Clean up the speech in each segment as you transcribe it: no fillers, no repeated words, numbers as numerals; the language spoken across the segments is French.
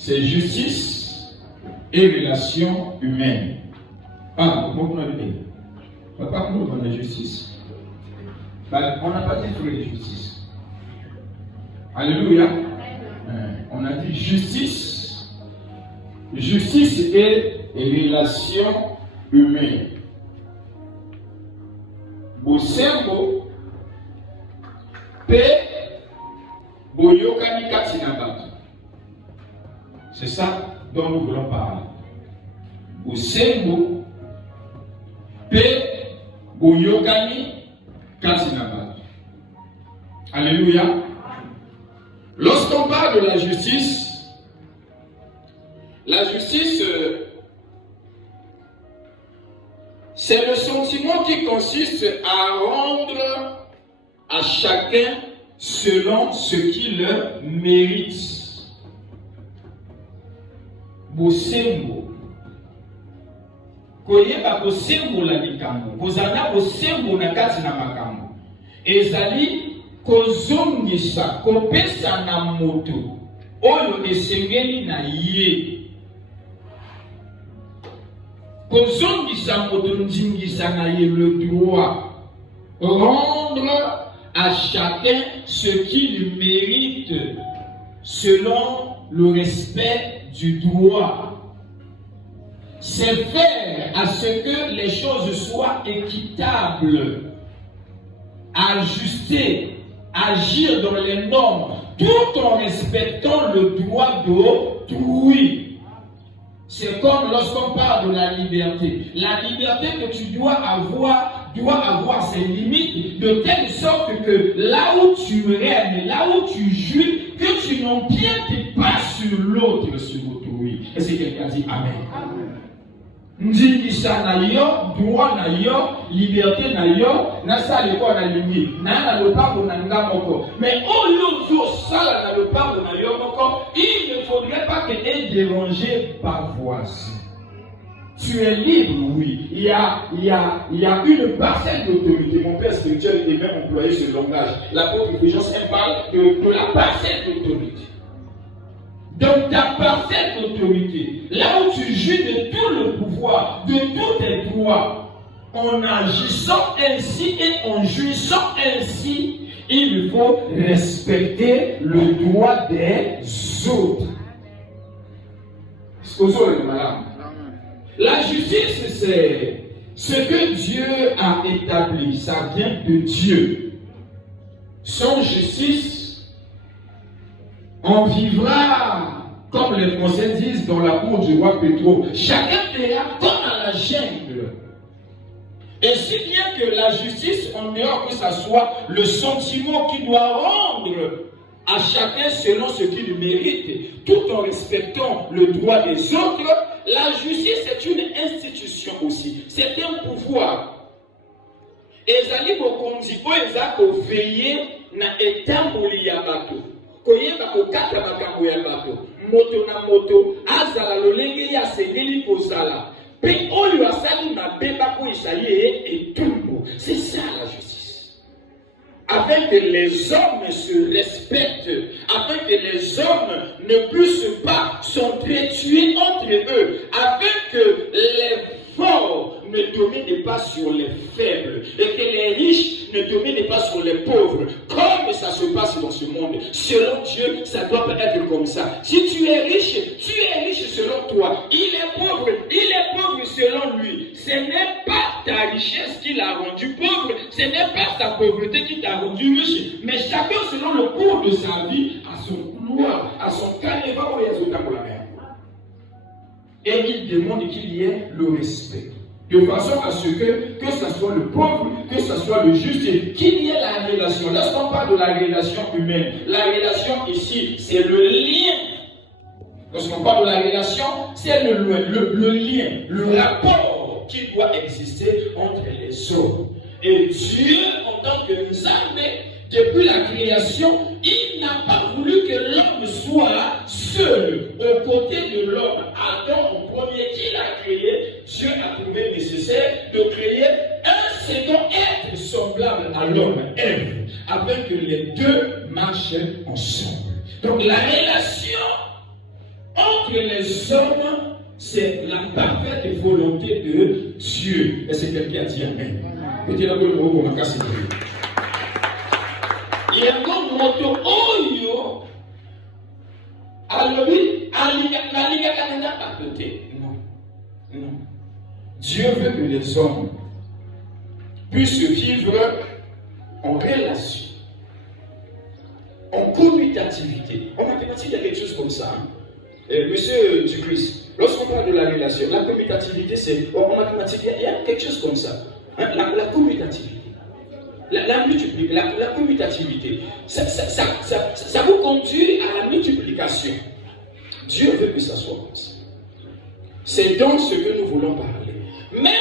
c'est justice et relations humaines. Ah, on va pas nous dans la justice. On n'a pas dit pour la justice. Alléluia. On a dit justice. Justice et relations humaines. Bosembo, paix, boyokani katinabatu. C'est ça dont nous voulons parler. Bosembo, paix, boyokani katinabatu. Alléluia. Lorsqu'on parle de la justice, c'est le sentiment qui consiste à rendre à chacun selon ce qu'il mérite. Bosembo. Koyeba bosembo la likambo. Kozana bosembo na kati na makambo. Ezali kozongisa kopesa na moto oyo esengeli na ye. Kozongisa moto ndingisa na ye le droit. Rendre à chacun ce qu'il mérite selon le respect du droit. C'est faire à ce que les choses soient équitables, ajustées, agir dans les normes, tout en respectant le droit d'autrui. C'est comme lorsqu'on parle de la liberté. La liberté que tu dois avoir ses limites, de telle sorte que là où tu règnes, là où tu jouis, que tu n'empiètes pas sur l'autre, sur autrui. Est-ce que quelqu'un dit Amen? Ndingisa na yo, droit na yo, liberté na yo, na sali ko na lingi, na lopango na nga moko. Mais au lieu de sala na lopango na yo moko, il ne faudrait pas que tu aies dérangé par voisin. Tu es libre, oui. Il y a une parcelle d'autorité. Mon père spirituel est même employé ce langage. L'apôtre Ephesiens parle de la parcelle d'autorité. Donc ta parfaite autorité, là où tu jouis de tout le pouvoir, de tous tes droits, en agissant ainsi et en jouissant ainsi, il faut respecter le droit des autres. La justice, c'est ce que Dieu a établi, ça vient de Dieu. Sans justice, on vivra, comme les Français disent, dans la cour du roi Pétro. Chacun fera comme à la jungle. Et si bien que la justice, on dehors que ça soit le sentiment qui doit rendre à chacun selon ce qu'il mérite, tout en respectant le droit des autres, la justice est une institution aussi. C'est un pouvoir. Ezali bokonzi po ezako veiller na etamboli ya bato. Koyeba kokata makambo ya bato. Moto na moto azala lolenge ya sengeli kozala. Pe oyo asali mabe bako isaye etumbo. C'est ça la justice. Afin que les hommes se respectent, afin que les hommes ne puissent pas s'entretuer entre eux, afin que les forts ne dominent pas sur les faibles et que les riches ne dominent pas sur les pauvres. Comme ça se passe dans ce monde, selon Dieu, ça doit pas être comme ça. Si tu es riche selon toi. Il est pauvre selon lui. Ce n'est pas ta richesse qui l'a rendu pauvre, ce n'est pas ta pauvreté qui t'a rendu riche, mais chacun selon le cours de sa vie, à son couloir, à son carnaval ou à son tableau. Et il demande qu'il y ait le respect. De façon à ce que ce soit le pauvre, que ce soit le juste, qu'il y ait la relation. Lorsqu'on parle de la relation humaine, la relation ici, c'est le lien. Lorsqu'on parle de la relation, c'est le lien, le rapport qui doit exister entre les hommes. Et Dieu, en tant que Nzambe, depuis la création, il n'a pas voulu que l'homme soit seul. Aux côtés de l'homme, Adam, en premier qu'il a créé, Dieu a trouvé nécessaire de créer un second être semblable à l'homme, Ève, afin que les deux marchent ensemble. Donc la relation entre entre les hommes, c'est la parfaite volonté de Dieu. Est-ce que quelqu'un a dit Amen? Il y a un moto oyo alobi aliga kanana à côté. Non. Dieu veut que les hommes puissent vivre en relation, en commutativité. En mathématiques, il y a quelque chose comme ça. Monsieur Ducris, lorsqu'on parle de la relation, la commutativité, c'est en mathématiques, il y a quelque chose comme ça. La commutativité. La commutativité. Ça vous conduit à la multiplication. Dieu veut que ça soit comme ça. C'est donc ce que nous voulons parler. Mais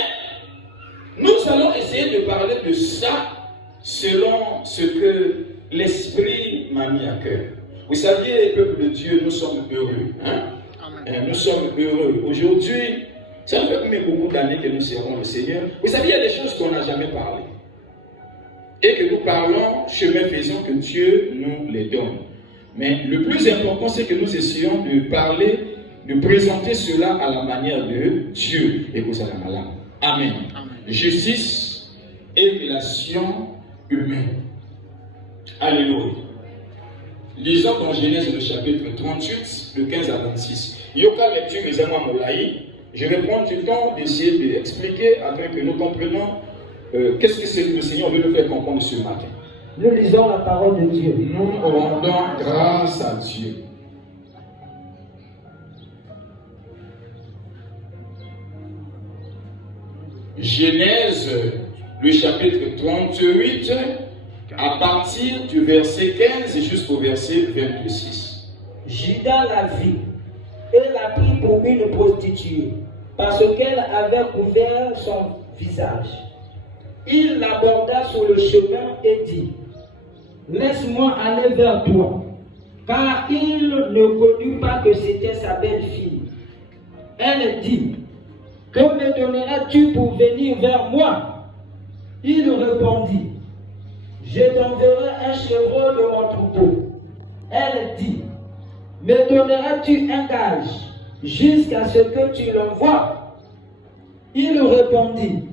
nous allons essayer de parler de ça selon ce que l'Esprit m'a mis à cœur. Vous saviez, peuple de Dieu, nous sommes heureux. Nous sommes heureux. Aujourd'hui, ça fait beaucoup d'années que nous servons le Seigneur. Vous savez, il y a des choses qu'on n'a jamais parlé. Et que nous parlons, chemin faisant, que Dieu nous les donne. Mais le plus important, c'est que nous essayons de parler, de présenter cela à la manière de Dieu. Et vous allez malade. Amen. Justice et relation humaine. Alléluia. Lisons dans Genèse le chapitre 38, de 15 à 26. Yoka lecture mes amours Molaï. Je vais prendre du temps d'essayer d'expliquer afin que nous comprenions qu'est-ce que c'est que le Seigneur veut nous faire comprendre ce matin. Nous lisons la parole de Dieu. Nous rendons grâce à Dieu. Genèse, le chapitre 38, à partir du verset 15 jusqu'au verset 26. Judas la vit et l'a pris pour une prostituée, parce qu'elle avait couvert son visage. Il l'aborda sur le chemin et dit: laisse-moi aller vers toi, car il ne connut pas que c'était sa belle-fille. Elle dit: que me donneras-tu pour venir vers moi? Il répondit: je t'enverrai un chevreau de mon troupeau. Elle dit: me donneras-tu un gage jusqu'à ce que tu l'envoies? Il répondit: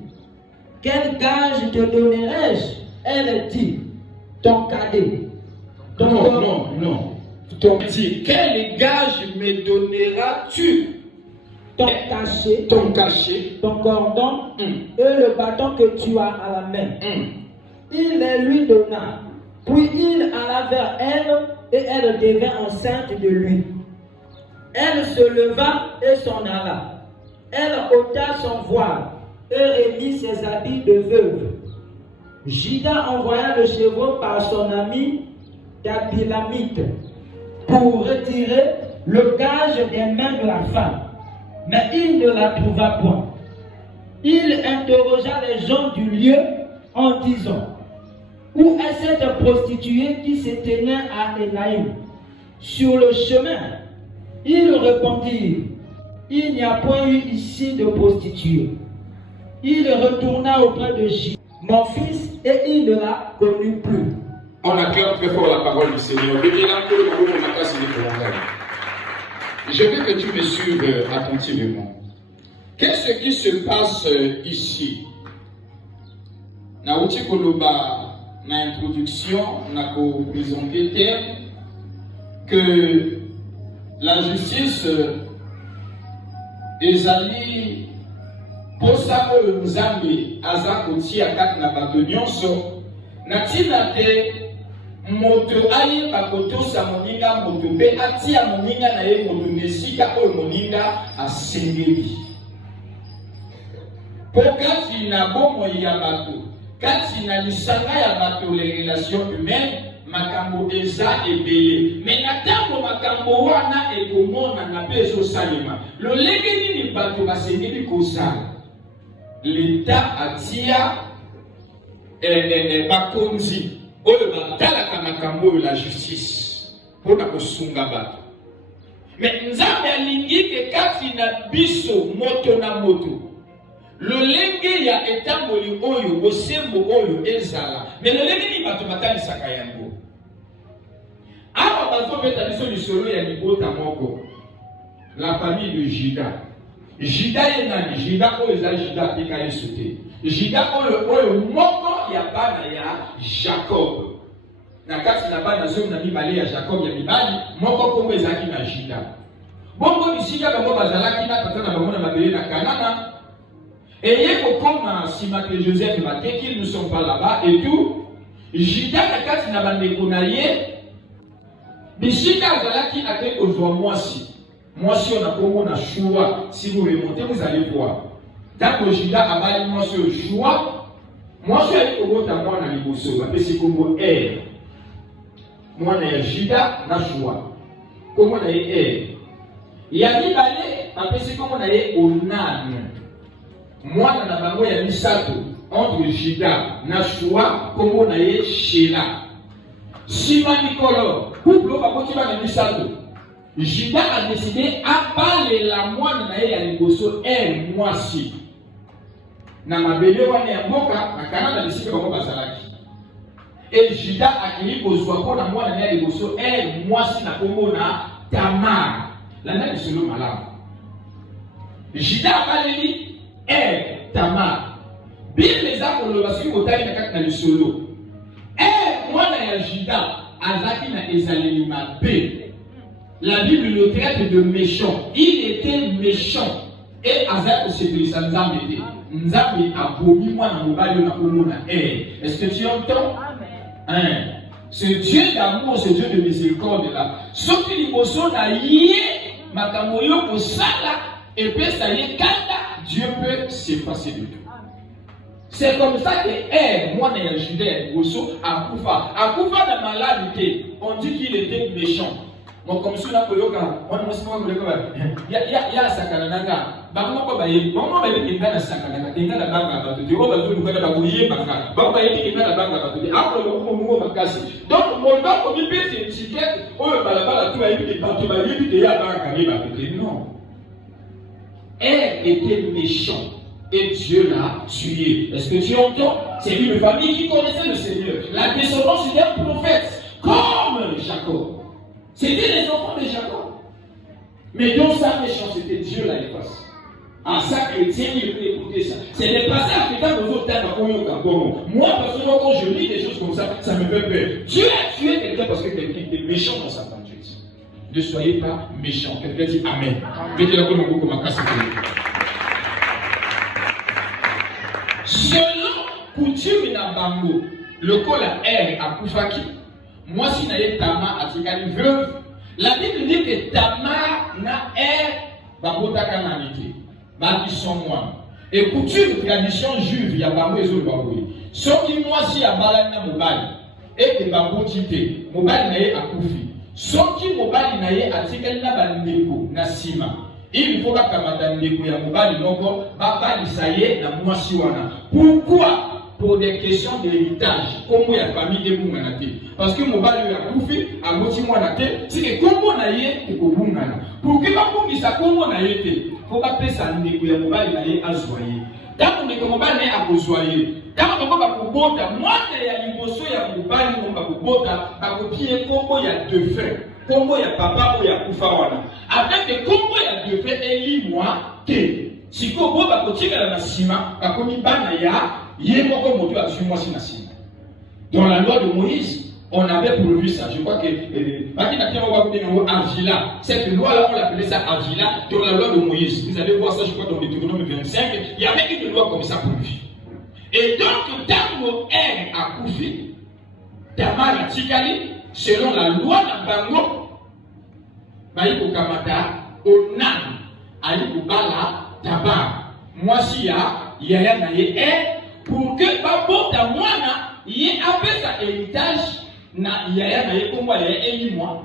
quel gage te donnerai-je? Elle dit: ton cadet. Non. Ton dit: quel gage me donneras-tu? Ton cachet, ton cordon et le bâton que tu as à la main. Il les lui donna. Puis il alla vers elle et elle devint enceinte de lui. Elle se leva et s'en alla. Elle ôta son voile et remit ses habits de veuve. Judas envoya le chevreau par son ami Dapilamite pour retirer le gage des mains de la femme. Mais il ne la trouva point. Il interrogea les gens du lieu en disant: où est cette prostituée qui se tenait à Énaïm? Sur le chemin. Ils répondirent: il n'y a point eu ici de prostituée. Il retourna auprès de Judas, mon fils, et il ne la connut plus. On acclame très fort la parole du Seigneur. Je veux que tu me suives attentivement. Qu'est-ce qui se passe ici? Naouti Koloba, na introduction, na présenté terme que la justice ezali posa oyo Nzambe aza kotia kati na bato nyonso na ntina te moto ayeba kotosa moninga moto mpe atia moninga na ye moto na esika oyo moninga asengeli. Po kati na bomoi ya bato, kati na lisanga ya bato, les relations humaines, makambo eza ebele. Me na ntango makambo wana ekomonana mpe ezosalema, lolenge nini bato basengeli kozala? L'État atia bakonzi oyo batalaka makambo oyo la justice mpona kosunga bato. Me Nzambe alingi ke kati na biso moto na moto lolenge ya etamboli oyo bosembo oyo ezala. Me lolenge ni bato batalisaka yango. Awa bazobeta biso lisolo ya libota moko. la famille de Juda. Juda est nani, Juda oyo eza Juda tika yesote. Juda oyo moko ya bana ya Jacob. Na kati na bana zomi na mibale ya Jacob ya mibali, moko kombo ezaki na Juda. Bongo bisika bango bazalaki na tata na bango na mabele na Kanana. Et il kokoma sima que Joseph batté qu'ils ne sont pas là-bas et tout. Juda na kati na bandeko na ye. Bisika azalaki avec aujourd'hui moi si on a comme on a choix, si vous remontez vous allez voir. Tant que Juda a bali moi sur le choix, moi je suis au bout à moi dans les bossos, parce que c'est comme air. Moi na Juda na choix. Comme on a air. Il y a des balais, parce que c'est comme on a Onan. Moi na bango ya misato entre Juda na choix, comme on a Sheila. Sima Nicolo, couple bakoti ba misato. Juda a décidé à parler la moine na ya liboso moi si. Na mabele wana ya mboka na Kanada bisika bango bazalaki. Et Juda a kili kozwa ko na moine na ya liboso moi si na kombo na Tamar. La nana de solo malamu. Juda a parlé Tamar. Bien les akolo basiki kotali na kati na lisolo. Moine ya Juda azaki na ezaleli mabe. La Bible le traite de méchant. Il était méchant. Et Azak au sécurité, Nzambe était. Nzambe a promis moi dans mobile na komona. Est-ce que tu entends? Hein? Ce Dieu d'amour, ce Dieu de miséricorde là. Sauf qu'il bosso na yé makamoyo ko sala et puis ça y est kanda, Dieu peut s'effacer de tout. C'est comme ça que moi dans Juda bosso akufa. Akufa na maladie. On dit qu'il était méchant. Mon comme ça koyoka on must know ya sakana nanga bango ko baye bango baye kinga sakana nanga kinga la banga ba to o ba zulu ko ba kuye banga bango baye kinga la banga ba to ako lo ko mo makasi donc mon temps ko bi c'est ticket o ba la bala tu ayi ki ba to ba yi ki ya banga ni ba to non. Elle était méchant et Dieu l'a tué. Est-ce que tu entends? C'est une famille qui connaissait le Seigneur. La descendance d'un prophète comme Jacob. C'était les enfants de Jacob. Mais dans sa méchanceté, Dieu l'a effacé. En ça, chrétien, il peut écouter ça. C'est des passages africains aux autres termes. Moi, personnellement, quand je lis des choses comme ça me fait peur. Dieu a tué quelqu'un parce que quelqu'un était méchant dans sa conduite. Ne soyez pas méchants. Quelqu'un dit Amen. Mettez la bonne en comme un casse. Selon coutume na bango, le col à R à Koufaki. Moi, si naïe Tamar a tigani veuve, la Bible dit que Tamar na babota kananité, qui sont moi. Et coutume, tradition juive, il y a babou et zol baboué. Sauf qui moi si a balana mobile, et que babou tité, mobile naïe a koufi. Sauf qui mobile naïe a tigani na bandeko, na sima. Il faut pas kamata ndeko ya mobile noko, baba lisaye na moi si wana. Pourquoi? Pour des questions d'héritage, comme la famille est boumana. Parce que mon bal a bouffé, a moti moi na c'est que comme on a yé, et qu'on boumana. Pour que ma pomme ça comme on a été, faut pas payer ça n'est que mon bal est à zoyer. Tant qu'on est comme mon bal est à zoyer. Tant qu'on va pour bota, moi il y a l'imposso, il y a mon bal, on va pour bota, à copier comme il y a deux frères. Comme il y a papa ou il y a koufawana. Avec que comme il y a deux frères, et moi, que si qu'on va continuer à la cima, à comme il banaya. Dans la loi de Moïse, on avait prévu ça. Je crois que Avila, cette loi-là, on l'appelait ça Avila dans la loi de Moïse. Vous allez voir ça, je crois, dans Deutéronome 25. Il y avait une loi comme ça prévue. Et donc, Tango a Koufi, Tamar a Tikali, selon la loi de Bango, Baïko Kamata, Onan, Aïko Bala, Tabar. Moi, si il y a un pour que Babo Tamwana y ait appelé sa héritage, na yaya na yekomwa ya eni moi